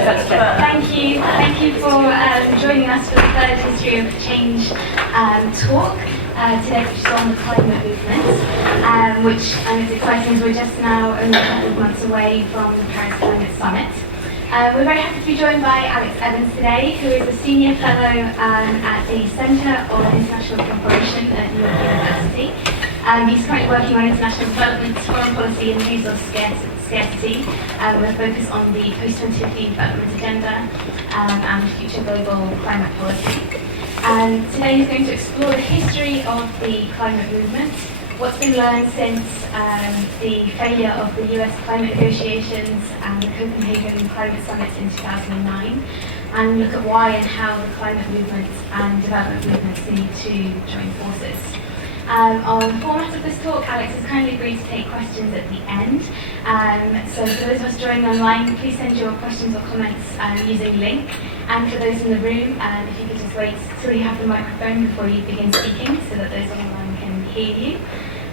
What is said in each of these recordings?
Thank you for joining us for the third History of Change talk today, which is on the climate movement, which is exciting as we're just now only a couple of months away from the Paris Climate Summit. We're very happy to be joined by Alex Evans today, who is a senior fellow at the Centre on International Cooperation at New York University. He's currently working on international development, foreign policy and resource scarcity, with a focus on the post-2015 development agenda and future global climate policy. Today he's going to explore the history of the climate movement, what's been learned since the failure of the US climate negotiations and the Copenhagen climate summit in 2009, and look at why and how the climate movement and development movements need to join forces. On the format of this talk, Alex has kindly agreed to take questions at the end. So for those of us joining online, please send your questions or comments using link. And for those in the room, if you could just wait till you have the microphone before you begin speaking so that those online can hear you.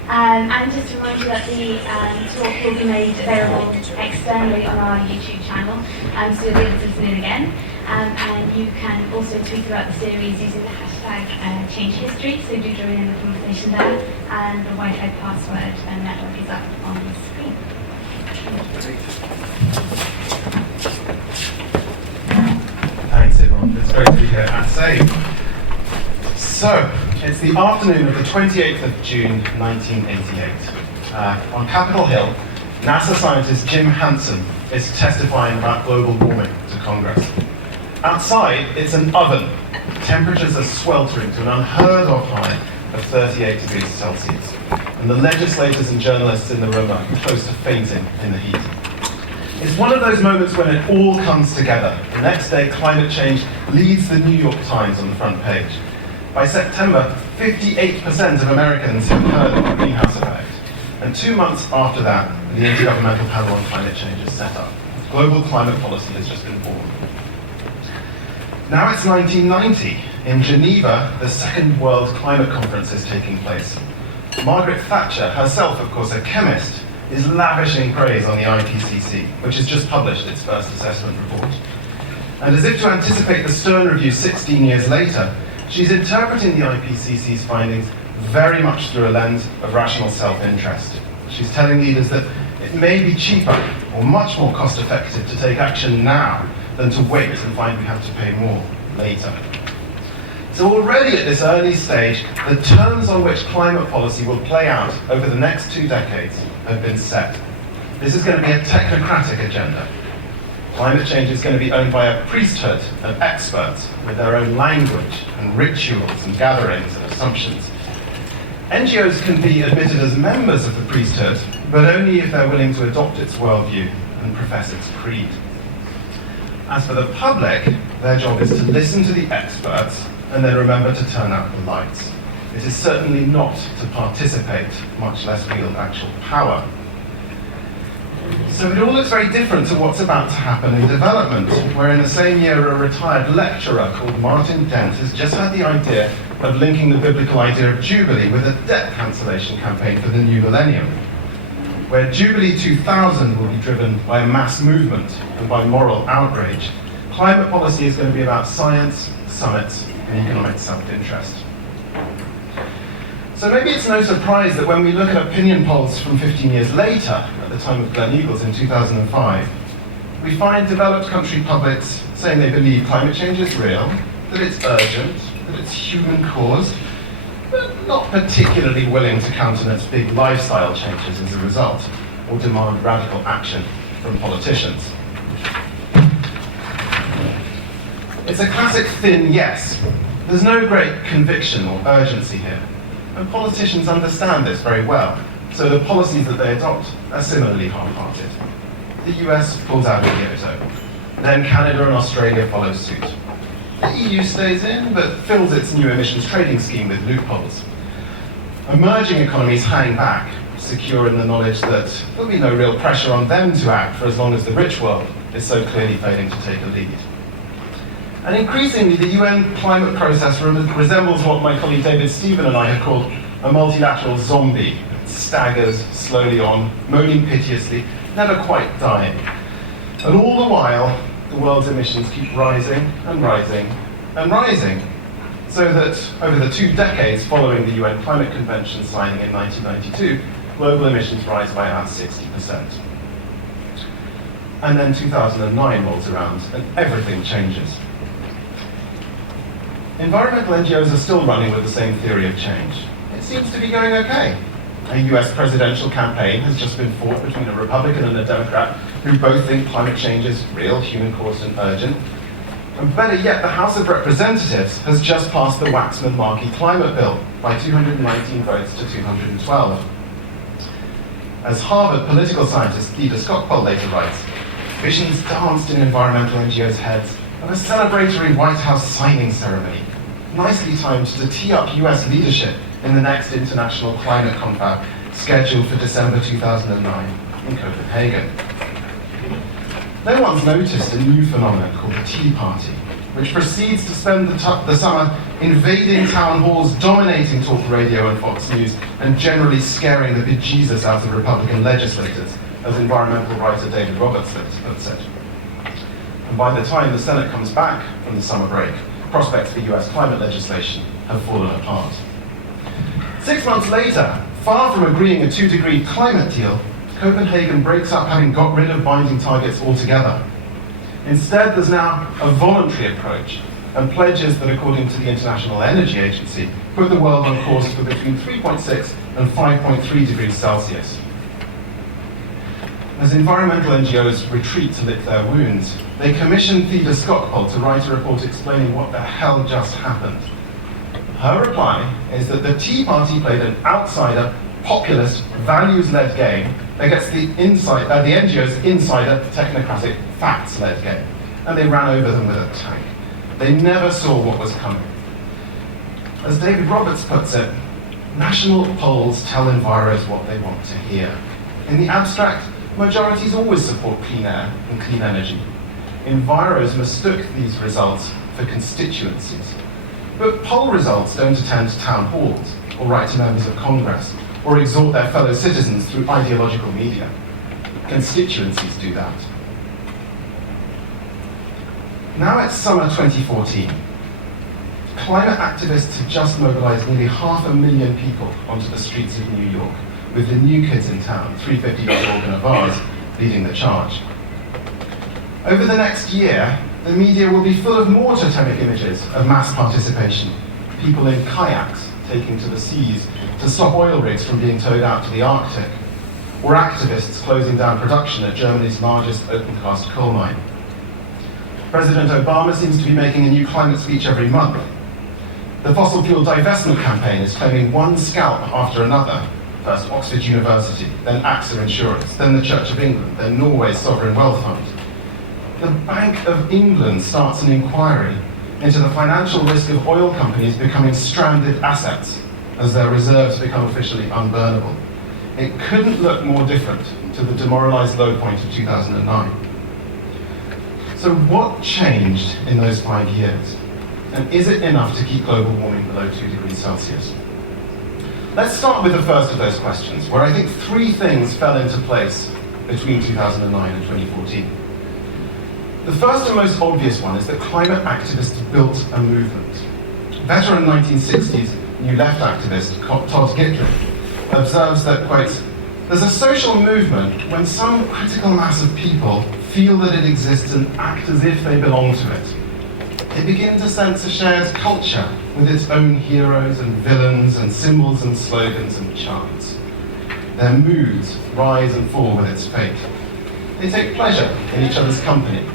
And just to remind you that the talk will be made available externally on our YouTube channel, so you'll be able to listen in again. And you can also tweet throughout the series using the hashtag changehistory, so do join in the conversation there. And the Wi-Fi password and network is up on the screen. Thanks everyone, it's great to be here at SAVE. So, it's the afternoon of the 28th of June 1988. On Capitol Hill, NASA scientist Jim Hansen is testifying about global warming to Congress. Outside, it's an oven. Temperatures are sweltering to an unheard of high of 38 degrees Celsius. And the legislators and journalists in the room are close to fainting in the heat. It's one of those moments when it all comes together. The next day, climate change leads the New York Times on the front page. By September, 58% of Americans have heard of the greenhouse effect. And 2 months after that, the Intergovernmental Panel on Climate Change is set up. Global climate policy has just been born. Now it's 1990. In Geneva, the Second World Climate Conference is taking place. Margaret Thatcher, herself of course a chemist, is lavishing praise on the IPCC, which has just published its first assessment report. And as if to anticipate the Stern Review 16 years later, she's interpreting the IPCC's findings very much through a lens of rational self-interest. She's telling leaders that it may be cheaper or much more cost-effective to take action now than to wait and find we have to pay more later. So already at this early stage, the terms on which climate policy will play out over the next 2 decades have been set. This is going to be a technocratic agenda. Climate change is going to be owned by a priesthood of experts with their own language and rituals and gatherings and assumptions. NGOs can be admitted as members of the priesthood, but only if they're willing to adopt its worldview and profess its creed. As for the public, their job is to listen to the experts and then remember to turn out the lights. It is certainly not to participate, much less wield actual power. So it all looks very different to what's about to happen in development, where in the same year a retired lecturer called Martin Dent has just had the idea of linking the biblical idea of Jubilee with a debt cancellation campaign for the new millennium, where Jubilee 2000 will be driven by a mass movement and by moral outrage. Climate policy is going to be about science, summits, and economic self-interest. So maybe it's no surprise that when we look at opinion polls from 15 years later, at the time of Glenn Eagles in 2005, we find developed country publics saying they believe climate change is real, that it's urgent, that it's human-caused, but not particularly willing to countenance big lifestyle changes as a result, or demand radical action from politicians. It's a classic thin yes. There's no great conviction or urgency here. And politicians understand this very well, so the policies that they adopt are similarly half-hearted. The US pulls out of Kyoto. Then Canada and Australia follow suit. The EU stays in, but fills its new emissions trading scheme with loopholes. Emerging economies hang back, secure in the knowledge that there'll be no real pressure on them to act for as long as the rich world is so clearly failing to take a lead. And increasingly, the UN climate process resembles what my colleague David Stephen and I have called a multilateral zombie. It staggers slowly on, moaning piteously, never quite dying. And all the while, the world's emissions keep rising and rising and rising, so that over the 2 decades following the UN Climate Convention signing in 1992, global emissions rise by about 60%. And then 2009 rolls around and everything changes. Environmental NGOs are still running with the same theory of change. It seems to be going okay. A US presidential campaign has just been fought between a Republican and a Democrat who both think climate change is real, human-caused and urgent. And better yet, the House of Representatives has just passed the Waxman-Markey climate bill by 219 votes to 212. As Harvard political scientist Theda Skocpol later writes, visions danced in environmental NGOs' heads of a celebratory White House signing ceremony, nicely timed to tee up US leadership in the next international climate confab scheduled for December 2009 in Copenhagen. No one's noticed a new phenomenon called the Tea Party, which proceeds to spend the summer invading town halls, dominating talk radio and Fox News, and generally scaring the bejesus out of Republican legislators, as environmental writer David Roberts puts it. And by the time the Senate comes back from the summer break, prospects for US climate legislation have fallen apart. 6 months later, far from agreeing a 2-degree climate deal, Copenhagen breaks up having got rid of binding targets altogether. Instead, there's now a voluntary approach and pledges that, according to the International Energy Agency, put the world on course for between 3.6 and 5.3 degrees Celsius. As environmental NGOs retreat to lick their wounds, they commissioned Theda Skocpol to write a report explaining what the hell just happened. Her reply is that the Tea Party played an outsider, populist, values-led game against the NGO's insider, technocratic, facts-led game, and they ran over them with a tank. They never saw what was coming. As David Roberts puts it, national polls tell enviros what they want to hear. In the abstract, majorities always support clean air and clean energy. Enviros mistook these results for constituencies. But poll results don't attend town halls, or write to members of Congress, or exhort their fellow citizens through ideological media. Constituencies do that. Now it's summer 2014. Climate activists have just mobilized nearly 500,000 people onto the streets of New York, with the New Kids in Town, 350.org and Avaz, leading the charge. Over the next year, the media will be full of more totemic images of mass participation, people in kayaks taking to the seas to stop oil rigs from being towed out to the Arctic, or activists closing down production at Germany's largest open-cast coal mine. President Obama seems to be making a new climate speech every month. The fossil fuel divestment campaign is claiming one scalp after another. First Oxford University, then AXA Insurance, then the Church of England, then Norway's Sovereign Wealth Fund. The Bank of England starts an inquiry into the financial risk of oil companies becoming stranded assets as their reserves become officially unburnable. It couldn't look more different to the demoralized low point of 2009. So what changed in those 5 years? And is it enough to keep global warming below 2 degrees Celsius? Let's start with the first of those questions, where I think 3 things fell into place between 2009 and 2014. The first and most obvious one is that climate activists built a movement. Veteran 1960s New Left activist Todd Gittler observes that, quote, there's a social movement when some critical mass of people feel that it exists and act as if they belong to it. They begin to sense a shared culture with its own heroes and villains and symbols and slogans and chants. Their moods rise and fall with its fate. They take pleasure in each other's company.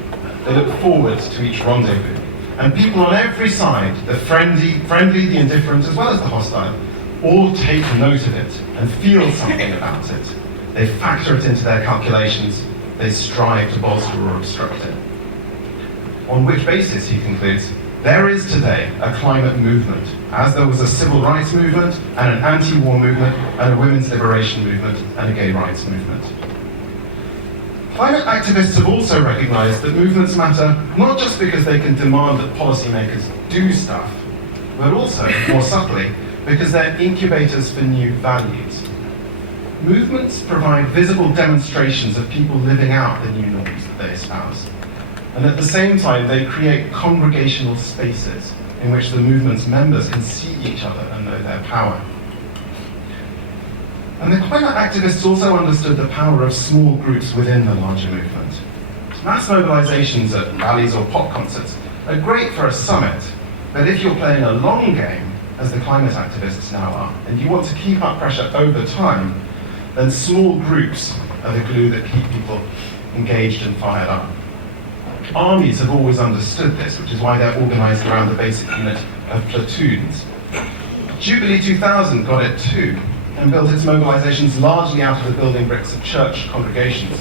They look forward to each rendezvous. And people on every side, the friendly, the indifferent, as well as the hostile, all take note of it and feel something about it. They factor it into their calculations. They strive to bolster or obstruct it. On which basis, he concludes, there is today a climate movement, as there was a civil rights movement, and an anti-war movement, and a women's liberation movement, and a gay rights movement. Climate activists have also recognized that movements matter not just because they can demand that policymakers do stuff, but also, more subtly, because they're incubators for new values. Movements provide visible demonstrations of people living out the new norms that they espouse. And at the same time, they create congregational spaces in which the movement's members can see each other and know their power. And the climate activists also understood the power of small groups within the larger movement. Mass mobilizations at rallies or pop concerts are great for a summit, but if you're playing a long game, as the climate activists now are, and you want to keep up pressure over time, then small groups are the glue that keep people engaged and fired up. Armies have always understood this, which is why they're organized around the basic unit of platoons. Jubilee 2000 got it too, and built its mobilizations largely out of the building bricks of church congregations.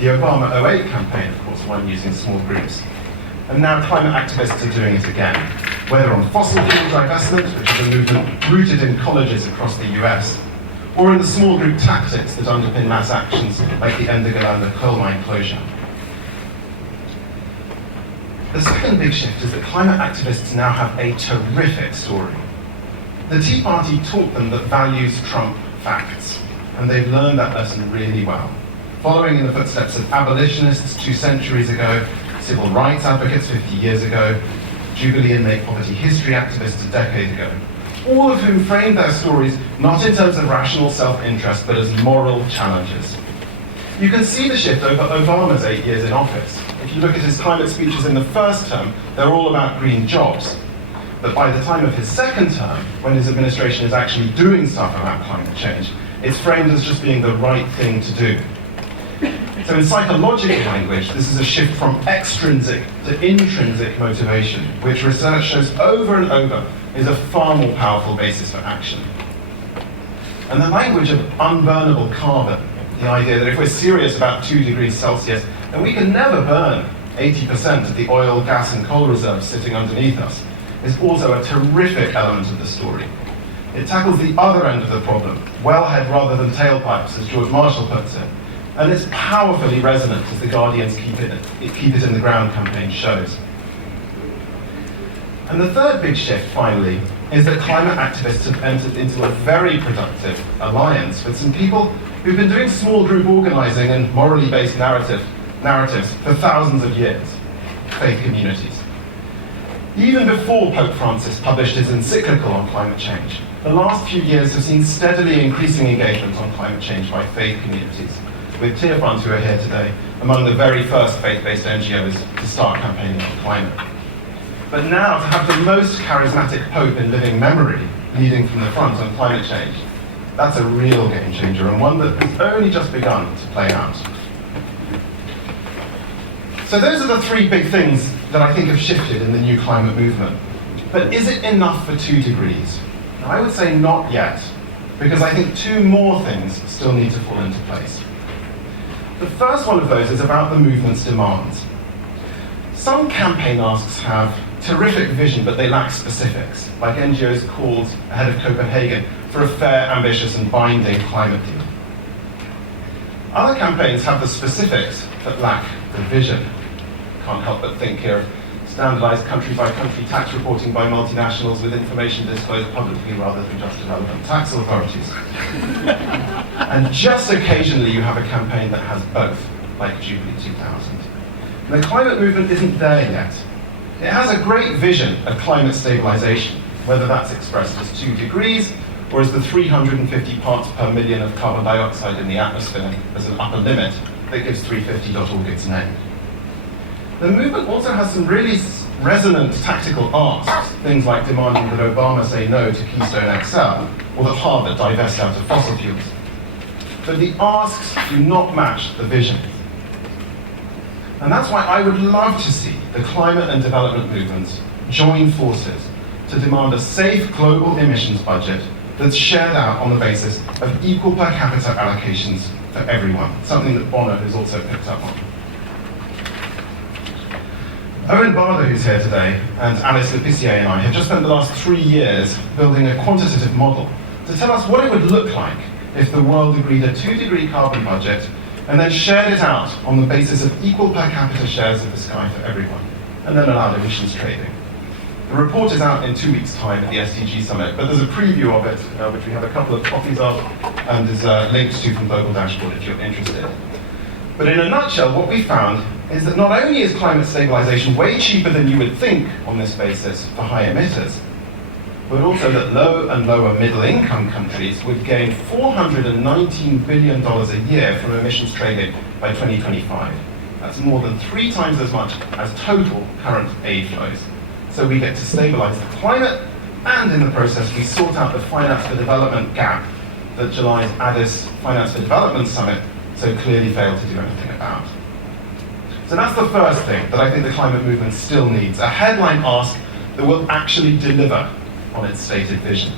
The Obama 08 campaign, of course, won using small groups. And now climate activists are doing it again, whether on fossil fuel divestment, which is a movement rooted in colleges across the US, or in the small group tactics that underpin mass actions like the Endergelander coal mine closure. The second big shift is that climate activists now have a terrific story. The Tea Party taught them that values trump facts, and they've learned that lesson really well. Following in the footsteps of abolitionists 2 centuries ago, civil rights advocates 50 years ago, Jubilee and Make Poverty History activists a decade ago, all of whom framed their stories not in terms of rational self-interest, but as moral challenges. You can see the shift over Obama's 8 years in office. If you look at his climate speeches in the first term, they're all about green jobs. But by the time of his second term, when his administration is actually doing stuff about climate change, it's framed as just being the right thing to do. So in psychological language, this is a shift from extrinsic to intrinsic motivation, which research shows over and over is a far more powerful basis for action. And the language of unburnable carbon, the idea that if we're serious about 2 degrees Celsius, then we can never burn 80% of the oil, gas, and coal reserves sitting underneath us, is also a terrific element of the story. It tackles the other end of the problem, wellhead rather than tailpipes, as George Marshall puts it, and it's powerfully resonant as the Guardian's Keep It in the Ground campaign shows. And the third big shift, finally, is that climate activists have entered into a very productive alliance with some people who've been doing small group organizing and morally based narratives for thousands of years, faith communities. Even before Pope Francis published his encyclical on climate change, the last few years have seen steadily increasing engagement on climate change by faith communities, with Tearfund, who are here today, among the very first faith-based NGOs to start campaigning on climate. But now, to have the most charismatic Pope in living memory leading from the front on climate change, that's a real game changer, and one that has only just begun to play out. So those are the 3 big things that I think have shifted in the new climate movement. But is it enough for 2 degrees? Now, I would say not yet, because I think 2 more things still need to fall into place. The first one of those is about the movement's demands. Some campaign asks have terrific vision, but they lack specifics, like NGOs' calls ahead of Copenhagen for a fair, ambitious, and binding climate deal. Other campaigns have the specifics, but lack the vision. Can't help but think here of standardized country-by-country tax reporting by multinationals with information disclosed publicly rather than just to relevant tax authorities. And just occasionally you have a campaign that has both, like Jubilee 2000. And the climate movement isn't there yet. It has a great vision of climate stabilization, whether that's expressed as 2 degrees or as the 350 parts per million of carbon dioxide in the atmosphere as an upper limit that gives 350.org its name. The movement also has some really resonant tactical asks, things like demanding that Obama say no to Keystone XL, or that Harvard divest out of fossil fuels. But the asks do not match the vision. And that's why I would love to see the climate and development movements join forces to demand a safe global emissions budget that's shared out on the basis of equal per capita allocations for everyone, something that Bono has also picked up on. Owen Barder, who's here today, and Alice Lepissier and I have just spent the last 3 years building a quantitative model to tell us what it would look like if the world agreed a 2-degree carbon budget and then shared it out on the basis of equal per capita shares of the sky for everyone, and then allowed emissions trading. The report is out in 2 weeks' time at the SDG Summit, but there's a preview of it, which we have a couple of copies of, and is linked to from Global Dashboard if you're interested. But in a nutshell, what we found is that not only is climate stabilization way cheaper than you would think on this basis for high emitters, but also that low and lower middle income countries would gain $419 billion a year from emissions trading by 2025. That's more than 3 times as much as total current aid flows. So we get to stabilize the climate, and in the process we sort out the finance for development gap that July's Addis Finance for Development Summit so clearly failed to do anything about. So that's the first thing that I think the climate movement still needs, a headline ask that will actually deliver on its stated vision.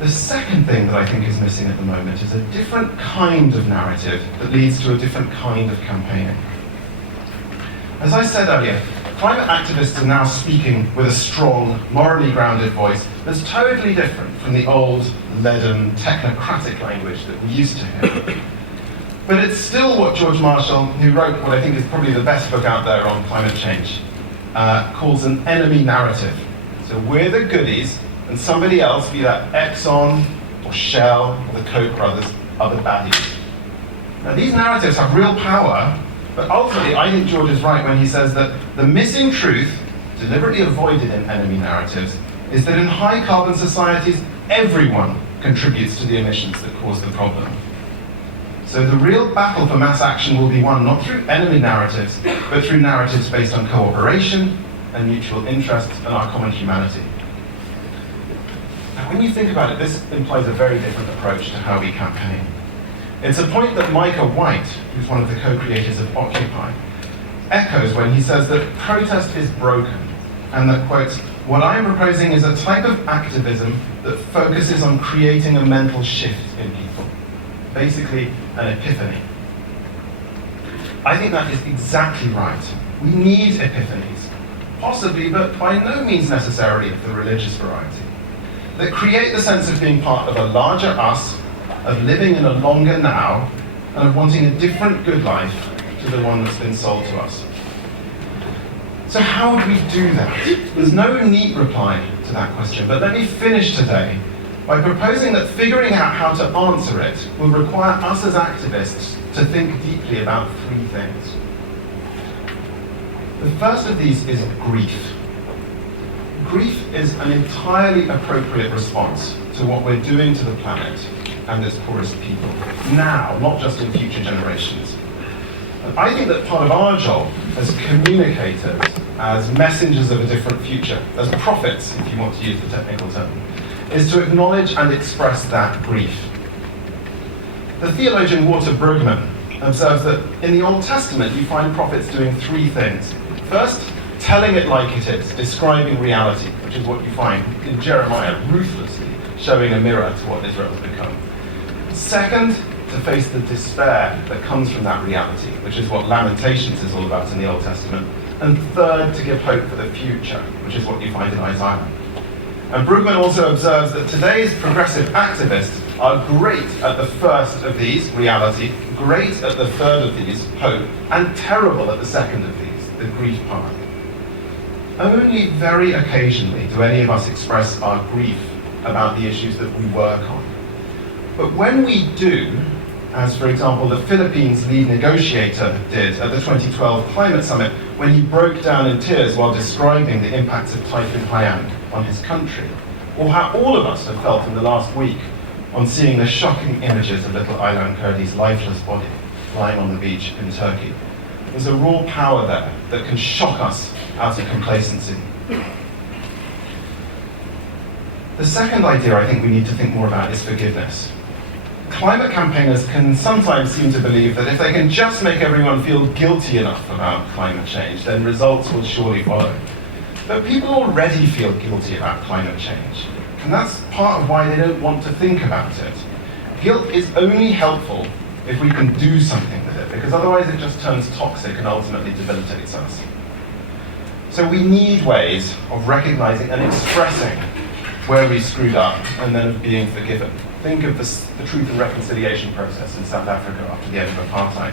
The second thing that I think is missing at the moment is a different kind of narrative that leads to a different kind of campaigning. As I said earlier, climate activists are now speaking with a strong, morally grounded voice that's totally different from the old, leaden, technocratic language that we used to hear. But it's still what George Marshall, who wrote what I think is probably the best book out there on climate change, calls an enemy narrative. So we're the goodies, and somebody else, be that Exxon or Shell or the Koch brothers, are the baddies. Now these narratives have real power, but ultimately I think George is right when he says that the missing truth, deliberately avoided in enemy narratives, is that in high carbon societies, everyone contributes to the emissions that cause the problem. So the real battle for mass action will be won not through enemy narratives, but through narratives based on cooperation and mutual interest and our common humanity. Now, when you think about it, this implies a very different approach to how we campaign. It's a point that Micah White, who's one of the co-creators of Occupy, echoes when he says that protest is broken, and that, quote, "What I am proposing is a type of activism that focuses on creating a mental shift in people." Basically, an epiphany. I think that is exactly right. We need epiphanies, possibly, but by no means necessarily of the religious variety, that create the sense of being part of a larger us, of living in a longer now, and of wanting a different good life to the one that's been sold to us. So how would we do that? There's no neat reply to that question, but let me finish today by proposing that figuring out how to answer it will require us as activists to think deeply about 3 things. The first of these is grief. Grief is an entirely appropriate response to what we're doing to the planet and its poorest people, now, not just in future generations. And I think that part of our job as communicators, as messengers of a different future, as prophets, if you want to use the technical term, is to acknowledge and express that grief. The theologian Walter Brueggemann observes that in the Old Testament you find prophets doing 3 things. First, telling it like it is, describing reality, which is what you find in Jeremiah, ruthlessly showing a mirror to what Israel has become. Second, to face the despair that comes from that reality, which is what Lamentations is all about in the Old Testament. And third, to give hope for the future, which is what you find in Isaiah. And Brueggemann also observes that today's progressive activists are great at the first of these, reality, great at the third of these, hope, and terrible at the second of these, the grief part. Only very occasionally do any of us express our grief about the issues that we work on. But when we do, as for example the Philippines lead negotiator did at the 2012 climate summit when he broke down in tears while describing the impacts of Typhoon Haiyan on his country, or how all of us have felt in the last week on seeing the shocking images of little Aylan Kurdi's lifeless body lying on the beach in Turkey. There's a raw power there that can shock us out of complacency. The second idea I think we need to think more about is forgiveness. Climate campaigners can sometimes seem to believe that if they can just make everyone feel guilty enough about climate change, then results will surely follow. But people already feel guilty about climate change, and that's part of why they don't want to think about it. Guilt is only helpful if we can do something with it, because otherwise it just turns toxic and ultimately debilitates us. So we need ways of recognizing and expressing where we screwed up and then of being forgiven. Think of the Truth and Reconciliation process in South Africa after the end of apartheid.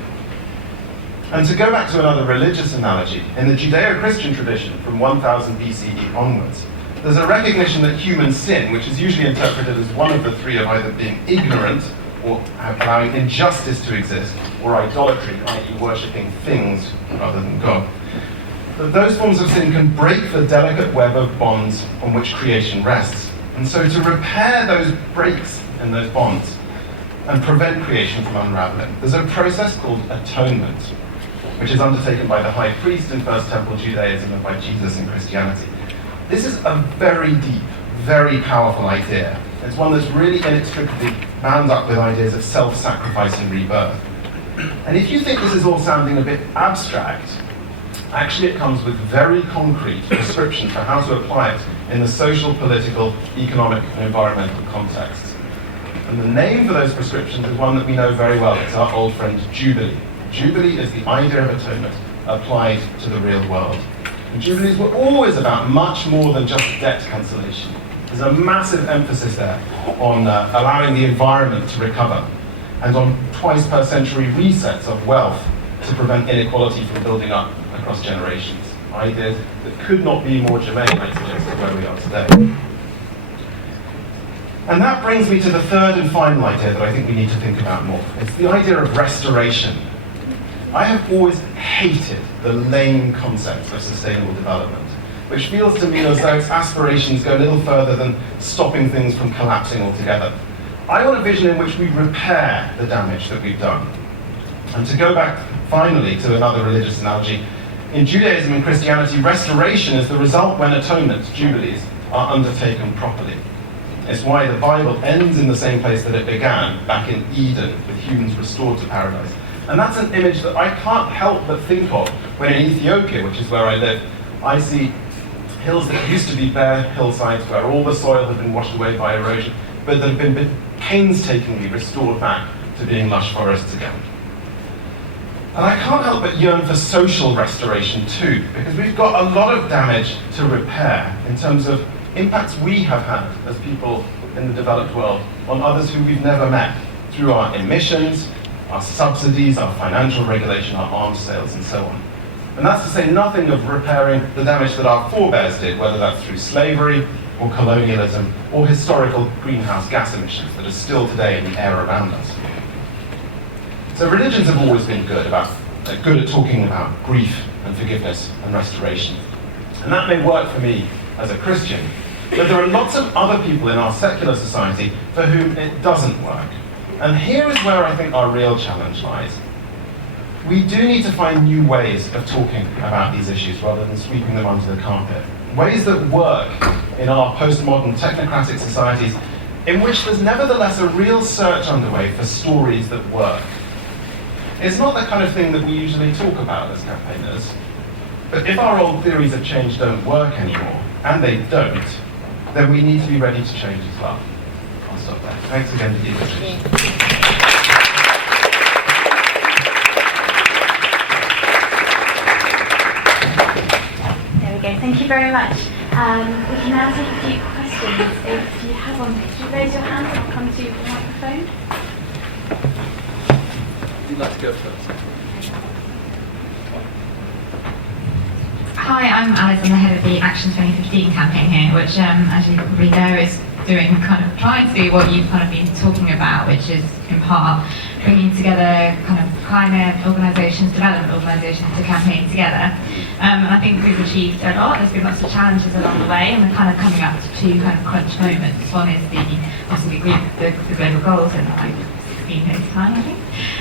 And to go back to another religious analogy, in the Judeo-Christian tradition from 1000 BCE onwards, there's a recognition that human sin, which is usually interpreted as one of the 3 of either being ignorant or allowing injustice to exist, or idolatry, i.e. worshipping things rather than God. But those forms of sin can break the delicate web of bonds on which creation rests. And so to repair those breaks in those bonds and prevent creation from unraveling, there's a process called atonement, which is undertaken by the high priest in First Temple Judaism and by Jesus in Christianity. This is a very deep, very powerful idea. It's one that's really inextricably bound up with ideas of self-sacrifice and rebirth. And if you think this is all sounding a bit abstract, actually it comes with very concrete prescriptions for how to apply it in the social, political, economic, and environmental contexts. And the name for those prescriptions is one that we know very well. It's our old friend Jubilee. Jubilee is the idea of atonement applied to the real world. And Jubilees were always about much more than just debt cancellation. There's a massive emphasis there on allowing the environment to recover and on twice per century resets of wealth to prevent inequality from building up across generations. Ideas that could not be more germane, I suggest, to where we are today. And that brings me to the third and final idea that I think we need to think about more. It's the idea of restoration. I have always hated the lame concept of sustainable development, which feels to me as though its aspirations go a little further than stopping things from collapsing altogether. I want a vision in which we repair the damage that we've done. And to go back finally to another religious analogy, in Judaism and Christianity, restoration is the result when atonements, jubilees, are undertaken properly. It's why the Bible ends in the same place that it began, back in Eden, with humans restored to paradise. And that's an image that I can't help but think of when in Ethiopia, which is where I live, I see hills that used to be bare hillsides where all the soil had been washed away by erosion, but that have been painstakingly restored back to being lush forests again. And I can't help but yearn for social restoration too, because we've got a lot of damage to repair in terms of impacts we have had as people in the developed world on others who we've never met through our emissions, our subsidies, our financial regulation, our arms sales, and so on. And that's to say nothing of repairing the damage that our forebears did, whether that's through slavery or colonialism or historical greenhouse gas emissions that are still today in the air around us. So religions have always been good at talking about grief and forgiveness and restoration. And that may work for me as a Christian, but there are lots of other people in our secular society for whom it doesn't work. And here is where I think our real challenge lies. We do need to find new ways of talking about these issues rather than sweeping them under the carpet. Ways that work in our postmodern technocratic societies in which there's nevertheless a real search underway for stories that work. It's not the kind of thing that we usually talk about as campaigners, but if our old theories of change don't work anymore, and they don't, then we need to be ready to change as well. I'll stop there. Thanks again for the invitation. There we go. Thank you very much. We can now take a few questions. If you have one, could you raise your hand and I'll come to the microphone. You'd like to go first? Hi, I'm Alice. I'm the head of the Action 2015 campaign here, which, as you probably know, is trying to do what you've kind of been talking about, which is in part bringing together kind of climate organisations, development organisations to campaign together. And I think we've achieved a lot. There's been lots of challenges along the way, and we're kind of coming up to two kind of crunch moments. One is obviously the global goals in like 16 days' time, I think.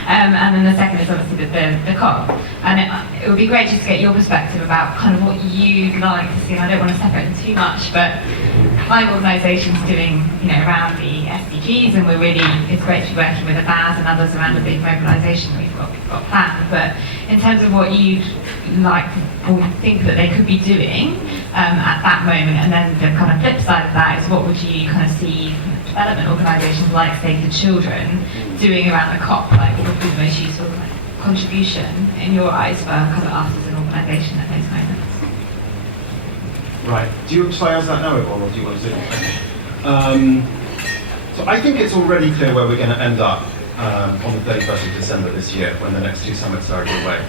And then the second is obviously the COP. And it would be great just to get your perspective about kind of what you'd like to see. And I don't want to separate them too much, but climate organisations doing, around the SDGs, and it's great to be working with the BAS and others around the big mobilisation we've got planned. But in terms of what you'd like or think that they could be doing at that moment, and then the kind of flip side of that is what would you kind of see development organisations like Save the Children doing around the COP? Like, what would be the most useful contribution in your eyes for kind of us as an organisation at those moments? Right. Shall I answer that now, everyone, or do you want to do it? So I think it's already clear where we're going to end up on the 31st of December this year, when the next two summits are underway.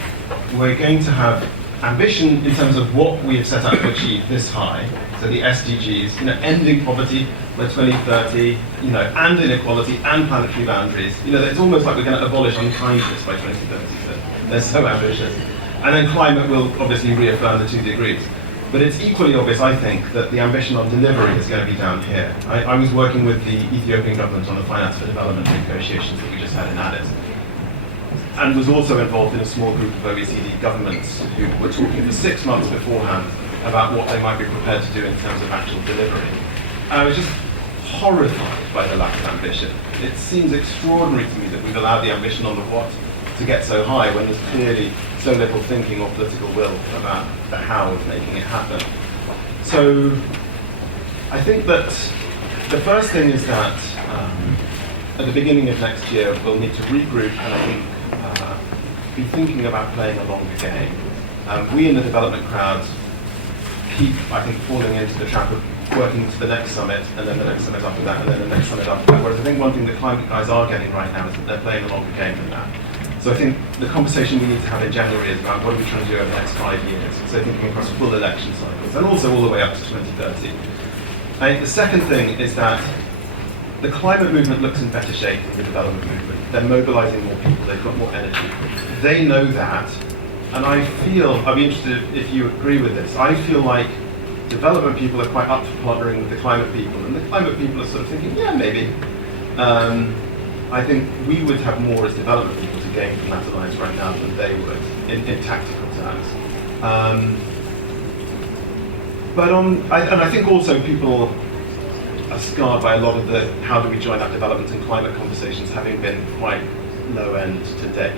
We're going to have ambition in terms of what we have set out to achieve this high, so the SDGs, ending poverty by 2030, and inequality and planetary boundaries. It's almost like we're going to abolish unkindness by 2030. So they're so ambitious. And then climate will obviously reaffirm the 2 degrees. But it's equally obvious, I think, that the ambition on delivery is going to be down here. I was working with the Ethiopian government on the finance for development negotiations that we just had in Addis, and was also involved in a small group of OECD governments who were talking for 6 months beforehand about what they might be prepared to do in terms of actual delivery. I was just horrified by the lack of ambition. It seems extraordinary to me that we've allowed the ambition on the what to get so high when there's clearly so little thinking or political will about the how of making it happen. So I think that the first thing is that at the beginning of next year we'll need to regroup and I think be thinking about playing a longer game. We in the development crowd keep, I think, falling into the trap of working to the next summit, and then the next summit after that, and then the next summit after that. Whereas I think one thing the climate guys are getting right now is that they're playing a longer game than that. So I think the conversation we need to have in January is about what are we trying to do over the next 5 years. So thinking across full election cycles, and also all the way up to 2030. I think the second thing is that the climate movement looks in better shape than the development movement. They're mobilizing more people, they've got more energy. They know that, and I feel, I'd be interested if you agree with this, I feel like development people are quite up for partnering with the climate people, and the climate people are sort of thinking, yeah, maybe. I think we would have more as development people to gain from that alliance right now than they would in tactical terms. And I think also people are scarred by a lot of the how do we join up development and climate conversations having been quite low end to date.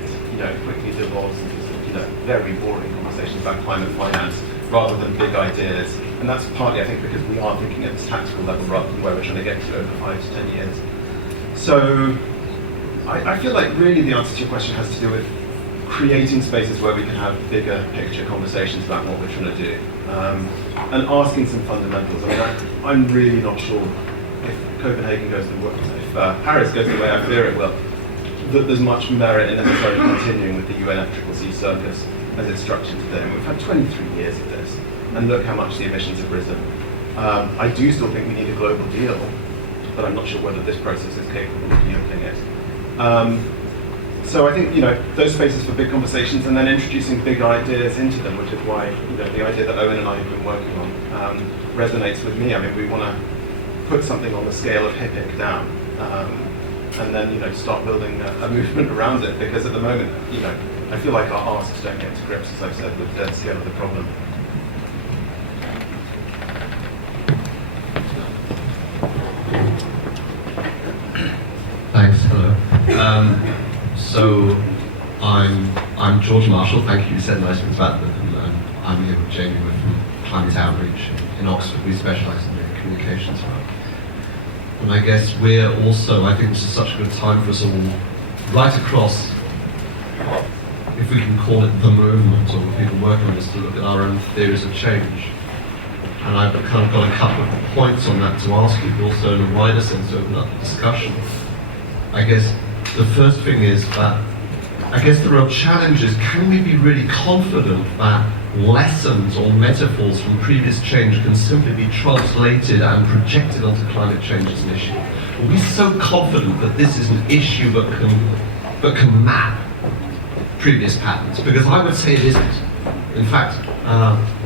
Quickly devolves into very boring conversations about climate finance rather than big ideas. And that's partly, I think, because we are thinking at this tactical level rather than where we're trying to get to over 5 to 10 years. So I feel like really the answer to your question has to do with creating spaces where we can have bigger picture conversations about what we're trying to do. And asking some fundamentals. I mean, I'm really not sure if Copenhagen goes the way, if Paris goes the way I fear it will, that there's much merit in necessarily continuing with the UNFCCC circus as it's structured today. And we've had 23 years of this, and look how much the emissions have risen. I do still think we need a global deal, but I'm not sure whether this process is capable of yielding it. So I think those spaces for big conversations and then introducing big ideas into them, which is why the idea that Owen and I have been working on resonates with me. I mean, we want to put something on the scale of HIPIC down, and then start building a movement around it. Because at the moment, I feel like our asks don't get to grips, as I've said, with the scale of the problem. Thanks. Hello. So I'm George Marshall. Thank you. You said nice things about them. And I'm here with Jamie. We're from Climate Outreach in Oxford. We specialise in the communications work. And I guess we're also, I think this is such a good time for us all, right across, if we can call it the movement, or people working on this, to look at our own theories of change. And I've kind of got a couple of points on that to ask you, but also in a wider sense to open up the discussion. I guess the first thing is that, I guess the real challenge is, can we be really confident that lessons or metaphors from previous change can simply be translated and projected onto climate change as an issue? Are we so confident that this is an issue that can map previous patterns? Because I would say it isn't. In fact,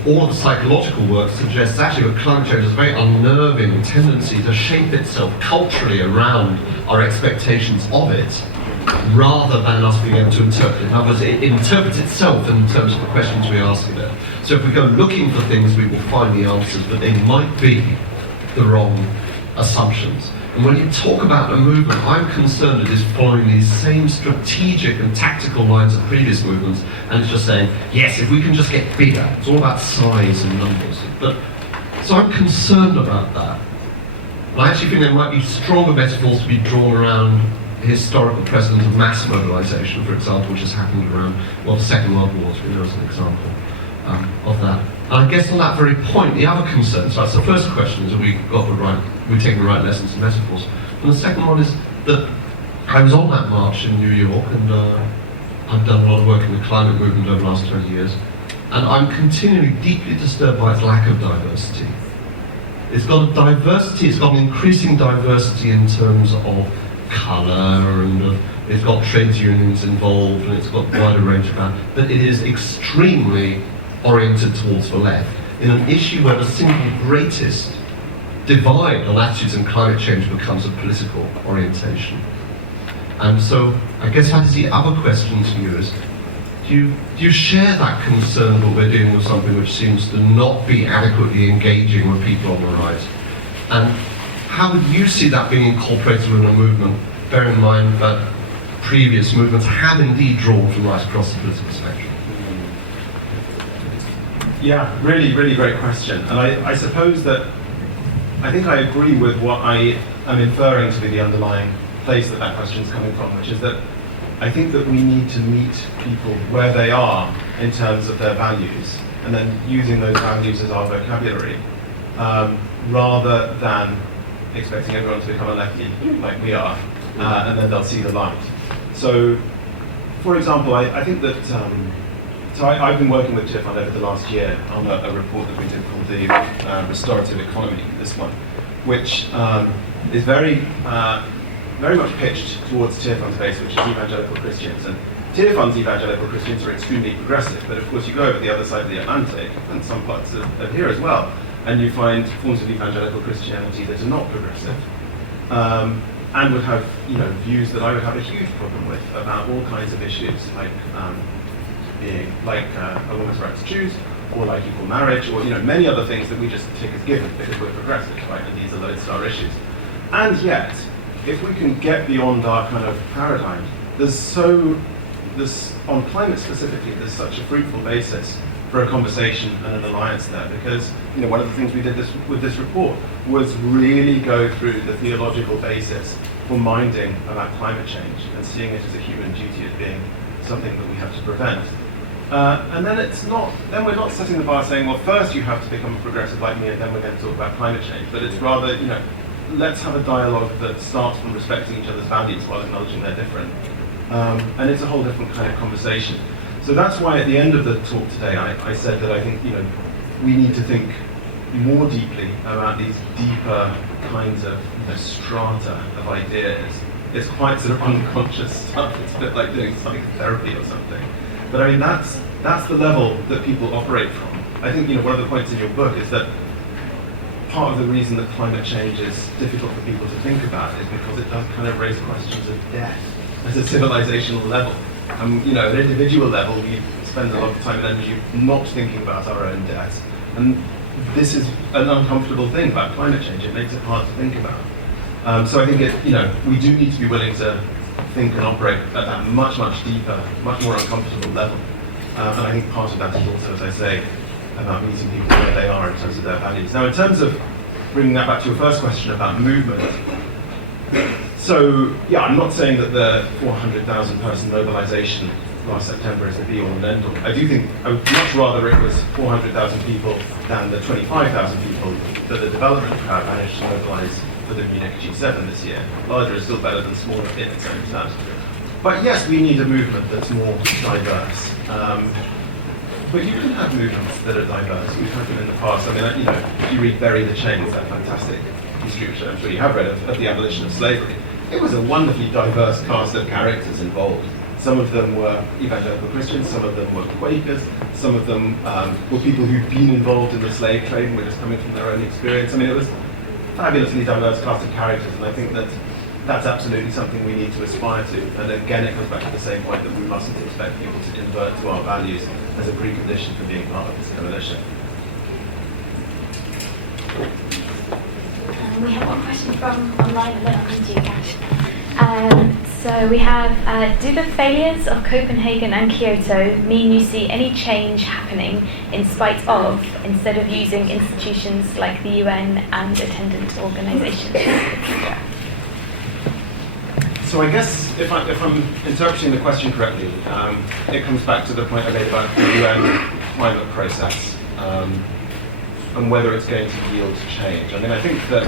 all of the psychological work suggests actually that climate change has a very unnerving tendency to shape itself culturally around our expectations of it, rather than us being able to interpret it. In other words, it interprets itself in terms of the questions we ask of it. So if we go looking for things, we will find the answers, but they might be the wrong assumptions. And when you talk about a movement, I'm concerned it is following these same strategic and tactical lines of previous movements, and it's just saying, yes, if we can just get bigger. It's all about size and numbers. So I'm concerned about that. And I actually think there might be stronger metaphors to be drawn around historical precedent of mass mobilization, for example, which has happened around, the Second World War, we know as an example of that. And I guess on that very point, the other concern, so that's the first question, is we're taking the right lessons and metaphors. And the second one is that I was on that march in New York, and I've done a lot of work in the climate movement over the last 20 years. And I'm continually deeply disturbed by its lack of diversity. It's got a diversity, it's got an increasing diversity in terms of colour, and it's got trades unions involved, and it's got a wider range of that, but it is extremely oriented towards the left in an issue where the single greatest divide on attitudes in climate change becomes a political orientation. And so I guess that is the other question to you is, do you share that concern that we're dealing with something which seems to not be adequately engaging with people on the right? And how would you see that being incorporated in a movement, bearing in mind that previous movements have indeed drawn from right across the political spectrum? Yeah, really, really great question. And I suppose that I think I agree with what I am inferring to be the underlying place that question is coming from, which is that I think that we need to meet people where they are in terms of their values, and then using those values as our vocabulary, rather than expecting everyone to become a lefty like we are, and then they'll see the light. So, for example, I think that, I've been working with Tiffany over the last year on a report that we did called the Restorative Economy this month, which is very much pitched towards tier funds base, which is evangelical Christians. And tier funds evangelical Christians are extremely progressive, but of course you go over the other side of the Atlantic, and some parts of here as well, and you find forms of evangelical Christianity that are not progressive, and would have views that I would have a huge problem with about all kinds of issues, like being like a woman's right to choose, or like equal marriage, or many other things that we just take as given because we're progressive, right? And these are lodestar issues. And yet, if we can get beyond our kind of paradigm, there's on climate specifically, there's such a fruitful basis for a conversation and an alliance there, because one of the things we did with this report was really go through the theological basis for minding about climate change and seeing it as a human duty as being something that we have to prevent. And then we're not setting the bar saying, well, first you have to become a progressive like me, and then we're going to talk about climate change. But it's rather, let's have a dialogue that starts from respecting each other's values while acknowledging they're different. And it's a whole different kind of conversation. So that's why at the end of the talk today, I said that I think, we need to think more deeply about these deeper kinds of strata of ideas. It's quite sort of unconscious stuff. It's a bit like doing psychotherapy or something. But I mean, that's the level that people operate from. I think, one of the points in your book is that part of the reason that climate change is difficult for people to think about is because it does kind of raise questions of death at a civilizational level. At an individual level, we spend a lot of time and energy not thinking about our own death. And this is an uncomfortable thing about climate change. It makes it hard to think about. So I think we do need to be willing to think and operate at that much, much deeper, much more uncomfortable level. And I think part of that is also, as I say, about meeting people where they are in terms of their values. Now, in terms of bringing that back to your first question about movement, so yeah, I'm not saying that the 400,000 person mobilization last September is the be all and end all. I do think I would much rather it was 400,000 people than the 25,000 people that the development crowd managed to mobilize for the Munich G7 this year. Larger is still better than smaller in its own terms. But yes, we need a movement that's more diverse. But you can have movements that are diverse. We've had them in the past. I mean, if you read Bury the Chains, that fantastic history, which I'm sure you have read, of the abolition of slavery, it was a wonderfully diverse cast of characters involved. Some of them were evangelical Christians, some of them were Quakers, some of them were people who'd been involved in the slave trade and were just coming from their own experience. I mean, it was fabulously diverse cast of characters, and I think that that's absolutely something we need to aspire to. And again, it comes back to the same point that we mustn't expect people to convert to our values as a precondition for being part of this coalition. We have one question from online, and then I'll come to you, Cash. So we have, do the failures of Copenhagen and Kyoto mean you see any change happening in spite of, instead of using institutions like the UN and attendant organisations? So I guess if I'm interpreting the question correctly, it comes back to the point I made about the UN climate process and whether it's going to yield change. I mean, I think that,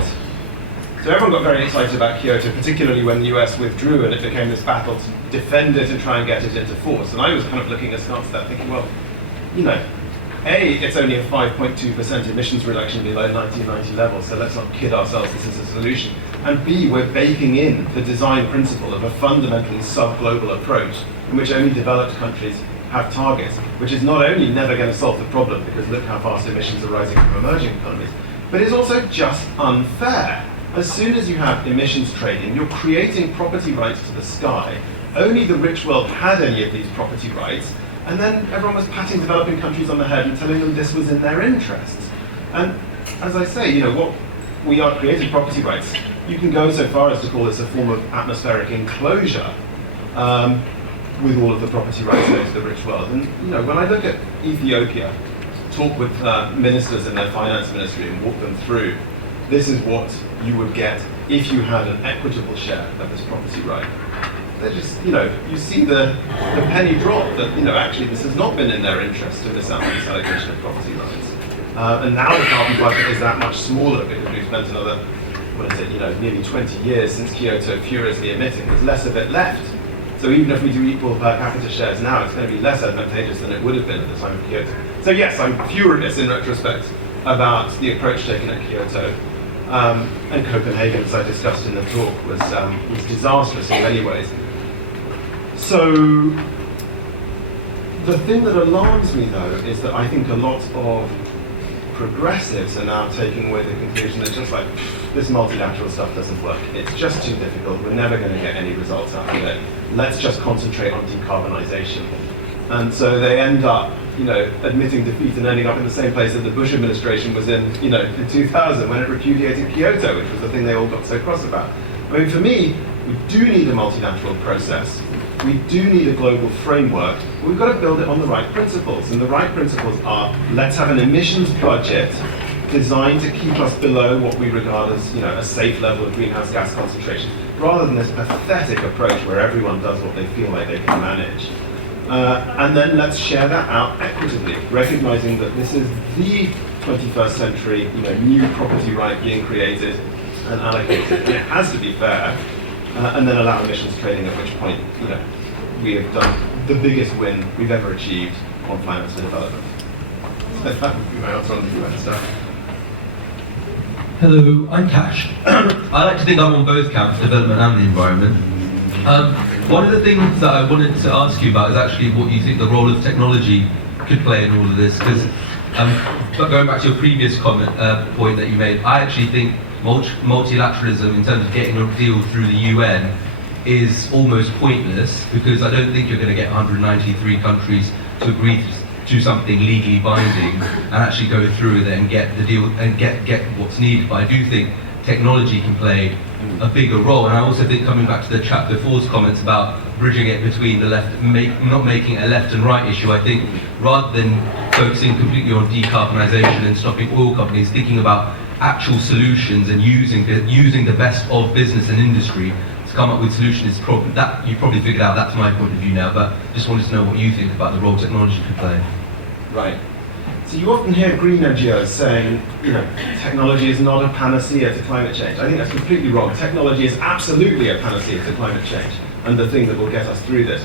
so everyone got very excited about Kyoto, particularly when the US withdrew and it became this battle to defend it and try and get it into force. And I was kind of looking askance at that, thinking, well, you know, A, it's only a 5.2% emissions reduction below 1990 levels, so let's not kid ourselves this is a solution. And B, we're baking in the design principle of a fundamentally sub-global approach in which only developed countries have targets, which is not only never going to solve the problem, because look how fast emissions are rising from emerging economies, but it's also just unfair. As soon as you have emissions trading, you're creating property rights to the sky. Only the rich world had any of these property rights, and then everyone was patting developing countries on the head and telling them this was in their interests. And as I say, you know, what we are creating property rights. You can go so far as to call this a form of atmospheric enclosure with all of the property rights going to the rich world. And you know, when I look at Ethiopia, talk with ministers in their finance ministry and walk them through, this is what you would get if you had an equitable share of this property right. They're just, you know, you see the penny drop that, you know, actually this has not been in their interest to miss out on this allocation of property rights. And now the carbon budget is that much smaller because we've spent another, what is it, you know, nearly 20 years since Kyoto furiously emitting. There's less of it left. So even if we do equal per capita shares now, it's going to be less advantageous than it would have been at the time of Kyoto. So yes, I'm furious in retrospect about the approach taken at Kyoto. And Copenhagen, as I discussed in the talk, was disastrous in many ways. So the thing that alarms me, though, is that I think a lot of progressives are now taking away the conclusion that just like, this multilateral stuff doesn't work. It's just too difficult. We're never going to get any results out of it. Let's just concentrate on decarbonization. And so they end up, you know, admitting defeat and ending up in the same place that the Bush administration was in, you know, in 2000 when it repudiated Kyoto, which was the thing they all got so cross about. I mean, for me, we do need a multilateral process. We do need a global framework. But we've got to build it on the right principles. And the right principles are, let's have an emissions budget designed to keep us below what we regard as, you know, a safe level of greenhouse gas concentration, rather than this pathetic approach where everyone does what they feel like they can manage. And then let's share that out equitably, recognizing that this is the 21st century, you know, new property right being created and allocated. And it has to be fair, and then allow emissions trading, at which point, you know, we have done the biggest win we've ever achieved on finance for development. So that would be my answer on the UN stuff. Hello, I'm Cash. I like to think I'm on both camps, development and the environment. One of the things that I wanted to ask you about is actually what you think the role of technology could play in all of this, because but going back to your previous comment, point that you made, I actually think multilateralism in terms of getting a deal through the UN is almost pointless, because I don't think you're going to get 193 countries to agree to something legally binding and actually go through with it and get the deal and get what's needed. But I do think technology can play a bigger role, and I also think, coming back to the chap before's comments about bridging it between the left, not making it a left and right issue, I think rather than focusing completely on decarbonisation and stopping oil companies, thinking about actual solutions and using the best of business and industry to come up with solutions is probably that you probably figured out. That's my point of view now, but just wanted to know what you think about the role technology could play. Right. So you often hear green NGOs saying, you know, technology is not a panacea to climate change. I think that's completely wrong. Technology is absolutely a panacea to climate change and the thing that will get us through this.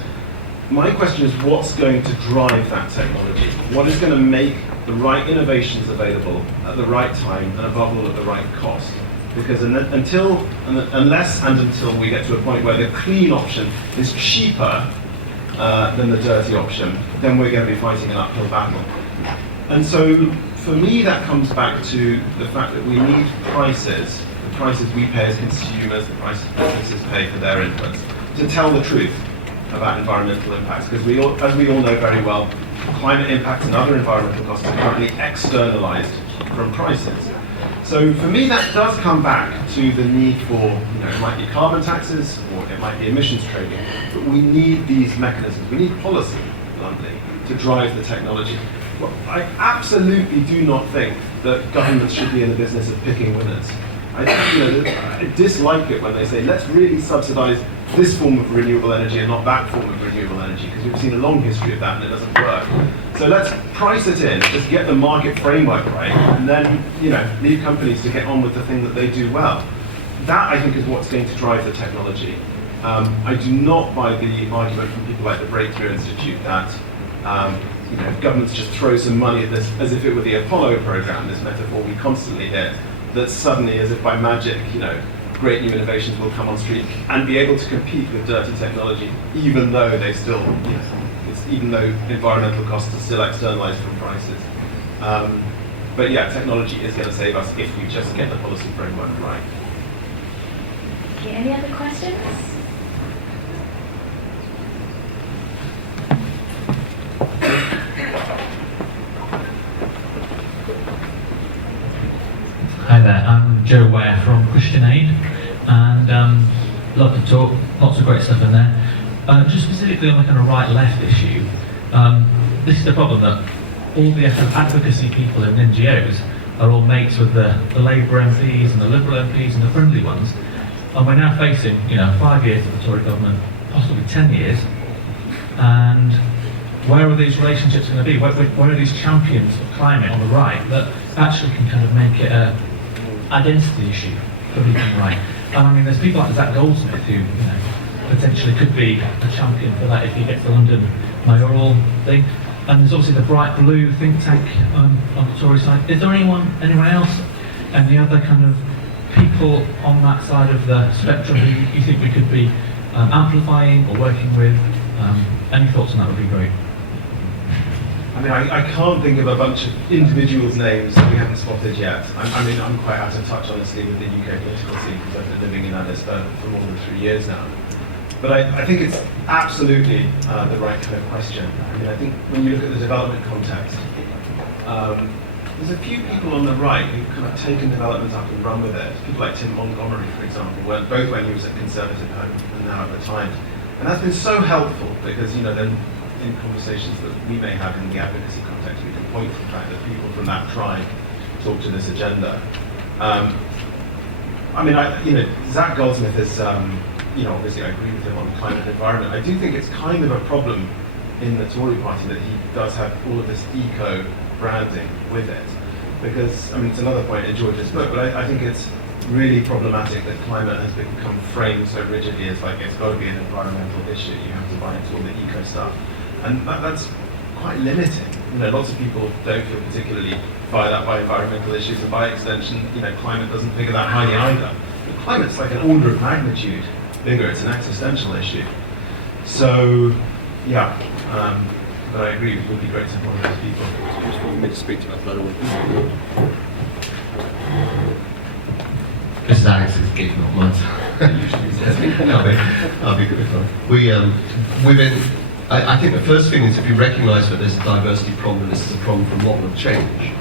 My question is, what's going to drive that technology? What is going to make the right innovations available at the right time and above all at the right cost? Because unless and until we get to a point where the clean option is cheaper than the dirty option, then we're going to be fighting an uphill battle. And so, for me, that comes back to the fact that we need prices, the prices we pay as consumers, the prices businesses pay for their inputs, to tell the truth about environmental impacts. Because as we all know very well, climate impacts and other environmental costs are currently externalized from prices. So for me, that does come back to the need for, you know, it might be carbon taxes or it might be emissions trading, but we need these mechanisms. We need policy, bluntly, to drive the technology. Well, I absolutely do not think that governments should be in the business of picking winners. I dislike it when they say, let's really subsidize this form of renewable energy and not that form of renewable energy, because we've seen a long history of that and it doesn't work. So let's price it in, just get the market framework right, and then, you know, leave companies to get on with the thing that they do well. That, I think, is what's going to drive the technology. I do not buy the argument from people like the Breakthrough Institute that if governments just throw some money at this as if it were the Apollo program, this metaphor we constantly hit, that suddenly, as if by magic, great new innovations will come on stream and be able to compete with dirty technology, even though they still, even though environmental costs are still externalized from prices. But yeah, technology is going to save us if we just get the policy framework right. Okay, any other questions? Hi there, I'm Joe Ware from Christian Aid, and love the talk, lots of great stuff in there. Just specifically on the kind of right-left issue, this is the problem that all the advocacy people in NGOs are all mates with the Labour MPs and the Liberal MPs and the friendly ones, and we're now facing 5 years of the Tory government, possibly 10 years, and where are these relationships going to be? Where are these champions of climate on the right that actually can kind of make it a identity issue for being right? And I mean, there's people like Zach Goldsmith who, potentially could be a champion for that if he gets the London mayoral thing. And there's obviously the Bright Blue think tank on the Tory side. Is there anyone else, any other kind of people on that side of the spectrum who you think we could be amplifying or working with? Any thoughts on that would be great. I mean, I can't think of a bunch of individuals' names that we haven't spotted yet. I'm quite out of touch, honestly, with the UK political scene because I've been living in Addis for more than 3 years now. But I think it's absolutely the right kind of question. I mean, I think when you look at the development context, there's a few people on the right who've kind of taken development up and run with it. People like Tim Montgomery, for example, both when he was at Conservative Home and now at the Times. And that's been so helpful because, then in conversations that we may have in the advocacy context, we can point to the fact that people from that tribe talk to this agenda. Zach Goldsmith is, obviously I agree with him on climate and environment. I do think it's kind of a problem in the Tory party that he does have all of this eco branding with it. Because, it's another point in George's book, but I think it's really problematic that climate has become framed so rigidly as like it's got to be an environmental issue, you have to buy into all the eco stuff. And that's quite limiting. Lots of people don't feel particularly fired up by environmental issues, and by extension, climate doesn't figure that highly either. But climate's like an order of magnitude bigger, it's an existential issue. So, yeah, but I agree, it would be great to have one of those people. Just want me to speak to my fellow one. This is Alex's gig, not mine. Usually says. I'll be good with that. I think the first thing is if you recognise that there's a diversity problem, this is a problem for modern change.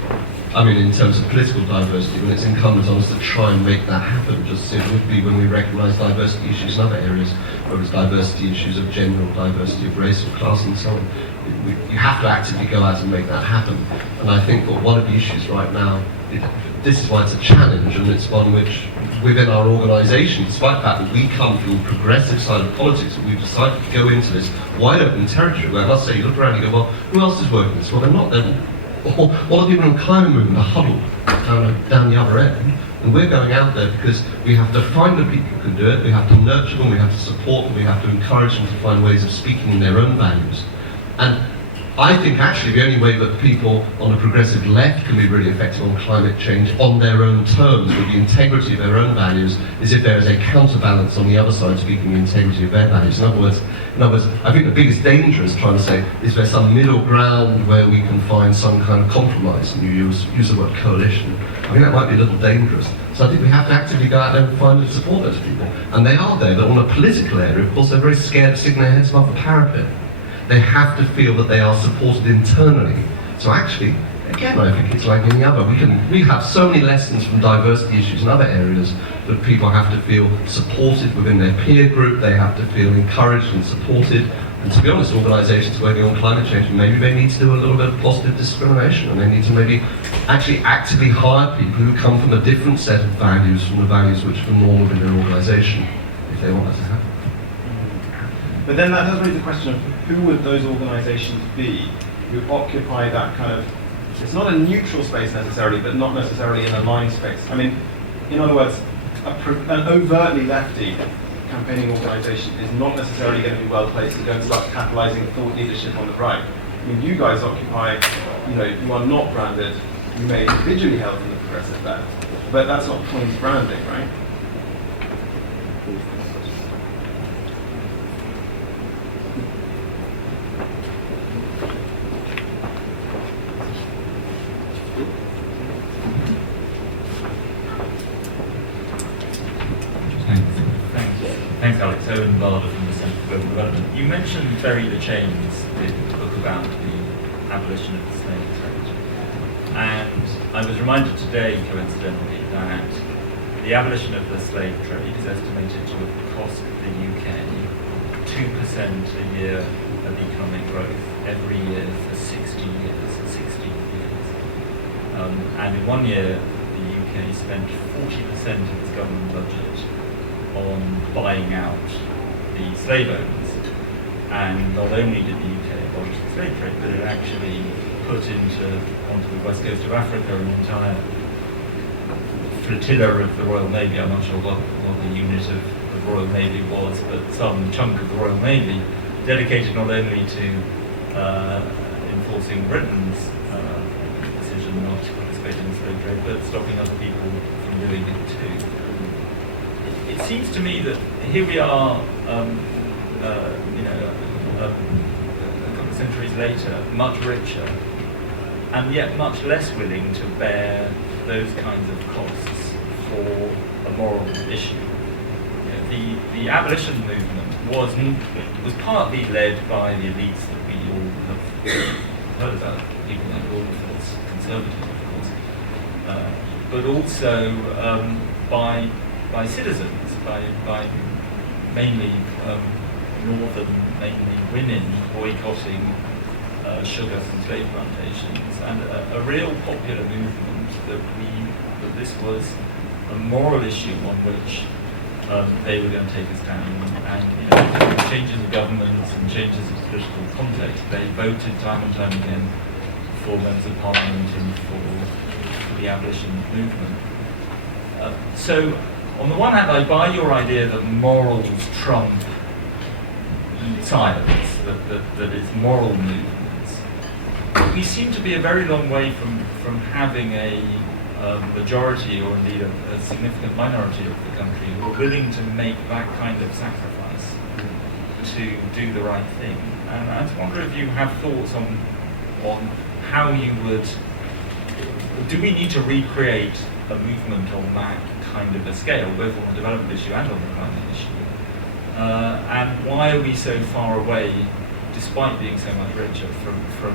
In terms of political diversity, when it's incumbent on us to try and make that happen, just as it would be when we recognise diversity issues in other areas, whether it's diversity issues of gender or diversity of race or class and so on. You have to actively go out and make that happen. And I think that one of the issues right now, this is why it's a challenge, and it's one which within our organisation, despite the fact that we come from the progressive side of politics, we've decided to go into this wide open territory where I must say, you look around and you go, well, who else is working this? Well, they're not. All the people in the climate movement are huddled down the other end, and we're going out there because we have to find the people who can do it, we have to nurture them, we have to support them, we have to encourage them to find ways of speaking in their own values. And I think actually the only way that people on the progressive left can be really effective on climate change on their own terms, with the integrity of their own values, is if there is a counterbalance on the other side speaking the integrity of their values. In other words, I think the biggest danger is trying to say, is there some middle ground where we can find some kind of compromise? And you use the word coalition. I think that might be a little dangerous. So I think we have to actively go out there and find and support those people. And they are there, but on a political area, of course, they're very scared of sticking their heads above the parapet. They have to feel that they are supported internally. So actually, again, I think it's like any other. We have so many lessons from diversity issues in other areas that people have to feel supported within their peer group, they have to feel encouraged and supported. And to be honest, organisations working on climate change, maybe they need to do a little bit of positive discrimination, and they need to maybe actually actively hire people who come from a different set of values from the values which are normal in their organisation, if they want that to happen. But then that does raise the question of who would those organisations be who occupy that kind of, it's not a neutral space necessarily, but not necessarily an aligned space. In other words, an overtly lefty campaigning organisation is not necessarily going to be well placed to go and start catalysing thought leadership on the right. I mean, you guys occupy, you are not branded. You may individually help in the progressive left, but that's not the point of branding, right? Thanks, Alex. Owen Barber from the Centre for Global Development. You mentioned Bury the Chains in the book about the abolition of the slave trade. And I was reminded today, coincidentally, that the abolition of the slave trade is estimated to have cost the UK 2% a year of economic growth every year for 60 years. And in 1 year, the UK spent 40% of its government budget on buying out the slave owners. And not only did the UK abolish the slave trade, but it actually put onto the west coast of Africa an entire flotilla of the Royal Navy. I'm not sure what the unit of the Royal Navy was, but some chunk of the Royal Navy dedicated not only to enforcing Britain's decision not to participate in the slave trade, but stopping other people from doing it too. It seems to me that here we are, a couple of centuries later, much richer, and yet much less willing to bear those kinds of costs for a moral issue. The abolition movement was partly led by the elites that we all have heard about, people like Wilberforce, conservative, of course, but also by citizens, by mainly northern, mainly women boycotting sugar from slave plantations, and a real popular movement that this was a moral issue on which they were going to take a stand. And with changes of governments and changes of political context, they voted time and time again for members of parliament and for the abolition movement. So, on the one hand, I buy your idea that morals trump science, that it's moral movements. We seem to be a very long way from having a majority, or indeed a significant minority of the country, who are willing to make that kind of sacrifice to do the right thing. And I just wonder if you have thoughts on how you would. Do we need to recreate a movement on that kind of a scale, both on the development issue and on the climate issue? And why are we so far away, despite being so much richer, from